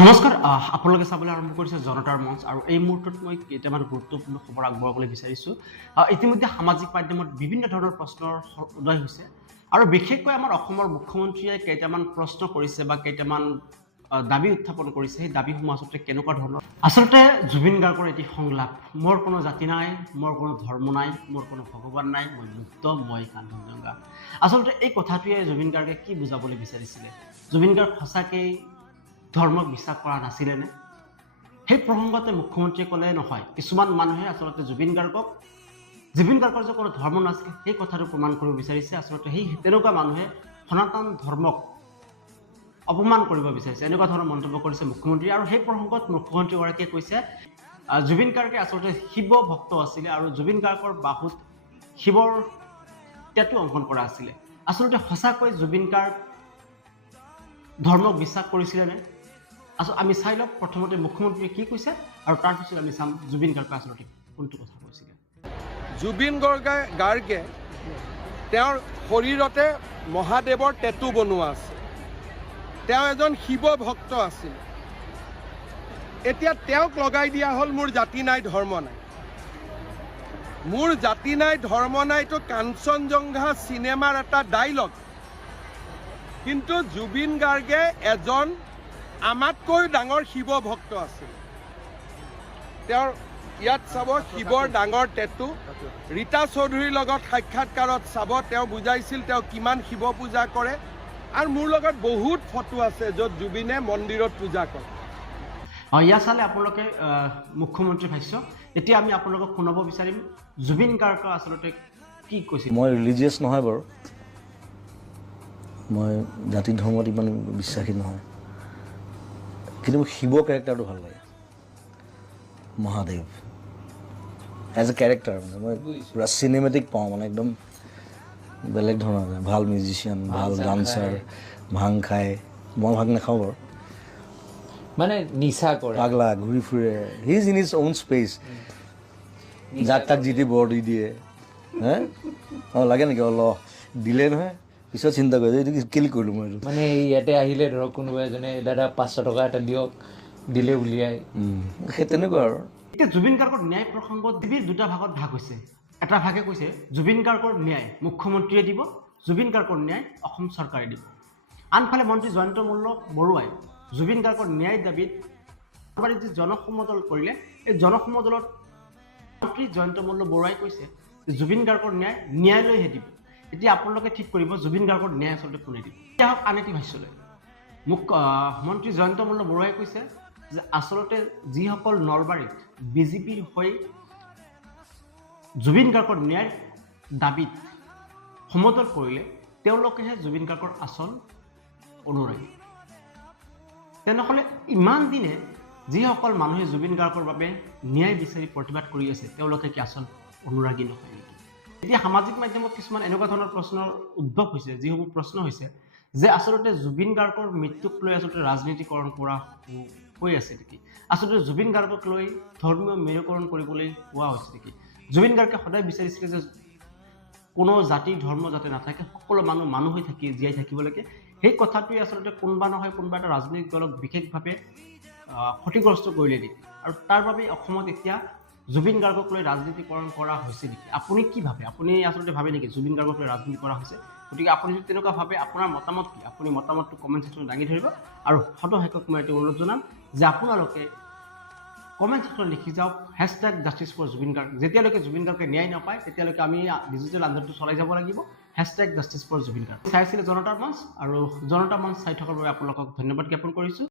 নমস্কাৰ আপোনালোকে চাবলৈ আৰম্ভ কৰিছে জনতাৰ মঞ্চ আৰু এই মুহূৰ্তত মই কেইটামান গুৰুত্বপূৰ্ণ খবৰ আগবঢ়াবলৈ বিচাৰিছোঁ। ইতিমধ্যে সামাজিক মাধ্যমত বিভিন্ন ধৰণৰ প্ৰশ্নৰ উদয় হৈছে আৰু বিশেষকৈ আমাৰ অসমৰ মুখ্যমন্ত্ৰীয়ে কেইটামান প্ৰশ্ন কৰিছে বা কেইটামান দাবী উত্থাপন কৰিছে। সেই দাবীসমূহ আচলতে কেনেকুৱা ধৰণৰ? আচলতে জুবিন গাৰ্গৰ এটি সংলাপ, মোৰ কোনো জাতি নাই, মোৰ কোনো ধৰ্ম নাই, মোৰ কোনো ভগৱান নাই, মই মুক্ত, মই কাঞ্চনজংঘা। আচলতে এই কথাটোৱে জুবিন গাৰ্গে কি বুজাবলৈ বিচাৰিছিলে? জুবিন গাৰ্গ সঁচাকেই ধৰ্মক বিশ্বাস কৰা নাছিলেনে? সেই প্ৰসংগতে মুখ্যমন্ত্ৰীয়ে ক'লে নহয়, কিছুমান মানুহে আচলতে জুবিন গাৰ্গৰ যে কোনো ধৰ্ম নাছিল সেই কথাটো প্ৰমাণ কৰিব বিচাৰিছে। আচলতে সেই তেনেকুৱা মানুহে সনাতন ধৰ্মক অপমান কৰিব বিচাৰিছে, এনেকুৱা ধৰণৰ মন্তব্য কৰিছে মুখ্যমন্ত্ৰী। আৰু সেই প্ৰসংগত মুখ্যমন্ত্ৰীগৰাকীয়ে কৈছে জুবিন গাৰ্গে আচলতে শিৱ ভক্ত আছিলে আৰু জুবিন গাৰ্গৰ বাহুত শিৱৰ টেটু অংকন কৰা আছিলে। আচলতে সঁচাকৈ জুবিন গাৰ্গ ধৰ্মক বিশ্বাস কৰিছিলেনে? আমি চাই লওক প্ৰথমতে মুখ্যমন্ত্ৰীয়ে কি কৈছে আৰু তাৰপিছত আমি চাম জুবিন গাৰ্গে আচলতে কোনটো কথা কৈছিলে। জুবিন গাৰ্গে তেওঁৰ শৰীৰতে মহাদেৱৰ টেটু বনোৱা আছে। তেওঁ এজন শিৱ ভক্ত আছিল। এতিয়া তেওঁক লগাই দিয়া হ'ল মোৰ জাতি নাই ধৰ্ম নাই। মোৰ জাতি নাই ধৰ্ম নাইটো কাঞ্চনজংঘা চিনেমাৰ এটা ডাইলগ। কিন্তু জুবিন গাৰ্গে এজন আমাতকৈ ডাঙৰ শিৱ ভক্ত আছিল। তেওঁৰ ইয়াত চাব শিৱৰ ডাঙৰ টেটু। ৰীতা চৌধুৰীৰ লগত সাক্ষাৎকাৰত চাব তেওঁ বুজাইছিল তেওঁ কিমান শিৱ পূজা কৰে। আৰু মোৰ লগত বহুত ফটো আছে য'ত জুবিনে মন্দিৰত পূজা কৰে। ইয়াত চালে আপোনালোকে মুখ্যমন্ত্ৰী ভাষ্য। এতিয়া আমি আপোনালোকক শুনাব বিচাৰিম জুবিন গাৰ্গে আচলতে কি কৈছিল। মই ৰিলিজিয়াছ নহয় বাৰু, মই জাতি ধৰ্মত ইমান বিশ্বাসী নহয়, কিন্তু মোৰ শিৱ কেৰেক্টাৰটো ভাল লাগে। মহাদেৱ এজ এ কেৰেক্টাৰ মানে মই পূৰা চিনেমেটিক পাওঁ, মানে একদম বেলেগ ধৰণৰ। ভাল মিউজিচিয়ান, ভাল ডান্সাৰ, ভাং খায়। মই ভাং নাখাওঁ বাৰু, মানে নিচা কৰে, পাগলা ঘূৰি ফুৰে। He is in his on space. যাক তাক যি টি বৰ দি দিয়ে। হে অঁ লাগে নেকি? ল দিলে নহয়, পিছত চিন্তা কৰিছে এইটো কেলি কৰিলোঁ মই এইটো। মানে ইয়াতে আহিলে ধৰক কোনোবা এজনে দাদা 500 টকা এটা দিয়ক, দিলে উলিয়াই সেই তেনেকুৱা আৰু। এতিয়া জুবিন গাৰ্গৰ ন্যায় প্ৰসংগত পৃথিৱীৰ দুটা ভাগত ভাগ হৈছে। এটা ভাগে কৈছে জুবিন গাৰ্গৰ ন্যায় মুখ্যমন্ত্ৰীয়ে দিব, জুবিন গাৰ্গৰ ন্যায় অসম চৰকাৰে দিব। আনফালে মন্ত্ৰী জয়ন্ত মল্ল বৰুৱাই জুবিন গাৰ্গৰ ন্যায় দাবীত যি জনসমদল কৰিলে, এই জনসমদলত মন্ত্ৰী জয়ন্ত মল্ল বৰুৱাই কৈছে যে জুবিন গাৰ্গৰ ন্যায় ন্যায়ালয়েহে দিব। এতিয়া আপোনালোকে ঠিক কৰিব জুবিন গাৰ্গৰ ন্যায় আচলতে কোনে দিব। এতিয়া হওক আন এটি ভাষ্যলৈ মন্ত্ৰী জয়ন্ত মল্ল বৰুৱাই কৈছে যে আচলতে যিসকল নলবাৰীত বিজেপিৰ হৈ জুবিন গাৰ্গৰ ন্যায়ৰ দাবীত সমদল কৰিলে তেওঁলোকেহে জুবিন গাৰ্গৰ আচল অনুৰাগী। তেনেহ'লে ইমান দিনে যিসকল মানুহে জুবিন গাৰ্গৰ বাবে ন্যায় বিচাৰি প্ৰতিবাদ কৰি আছে তেওঁলোকে কি আচল অনুৰাগী নহয় নেকি? এতিয়া সামাজিক মাধ্যমত কিছুমান এনেকুৱা ধৰণৰ প্ৰশ্নৰ উদ্ভৱ হৈছে, যিসমূহ প্ৰশ্ন হৈছে যে আচলতে জুবিন গাৰ্গৰ মৃত্যুক লৈ আচলতে ৰাজনীতিকৰণ কৰা হৈ আছে নেকি? আচলতে জুবিন গাৰ্গক লৈ ধৰ্মীয় মেৰুকৰণ কৰিবলৈ কোৱা হৈছে নেকি? জুবিন গাৰ্গে সদায় বিচাৰিছিলে যে কোনো জাতি ধৰ্ম যাতে নাথাকে, সকলো মানুহ হৈ থাকি জীয়াই থাকিব লাগে। সেই কথাটোৱে আচলতে কোনোবা নহয় কোনোবা এটা ৰাজনৈতিক দলক বিশেষভাৱে ক্ষতিগ্ৰস্ত কৰিলে নেকি? আৰু তাৰ বাবে অসমত এতিয়া জুবিন গাৰ্গক লৈ ৰাজনীতিকৰণ কৰা হৈছে নেকি? আপুনি কি ভাবে? আপুনি আচলতে ভাবে নেকি জুবিন গাৰ্গক লৈ ৰাজনীতি কৰা হৈছে? গতিকে আপুনি যদি তেনেকুৱা ভাবে আপোনাৰ মতামত কি? আপুনি মতামতটো কমেণ্ট ছেকশ্যনত দাঙি ধৰিব। আৰু সদশেষক মই এটি অনুৰোধ জনাম যে আপোনালোকে কমেণ্ট ছেকশ্যনত লিখি যাওক #জাষ্টিছ ফৰ জুবিন গাৰ্গ। যেতিয়ালৈকে জুবিন গাৰ্গে ন্যায় নাপায় তেতিয়ালৈকে আমি ডিজিটেল আন্দোলনটো চলাই যাব লাগিব। #Justice for Zubeen Garg. চাই আছিলে জনতাৰ মঞ্চ, আৰু জনতাৰ মঞ্চ চাই থকাৰ বাবে আপোনালোকক ধন্যবাদ জ্ঞাপন কৰিছোঁ।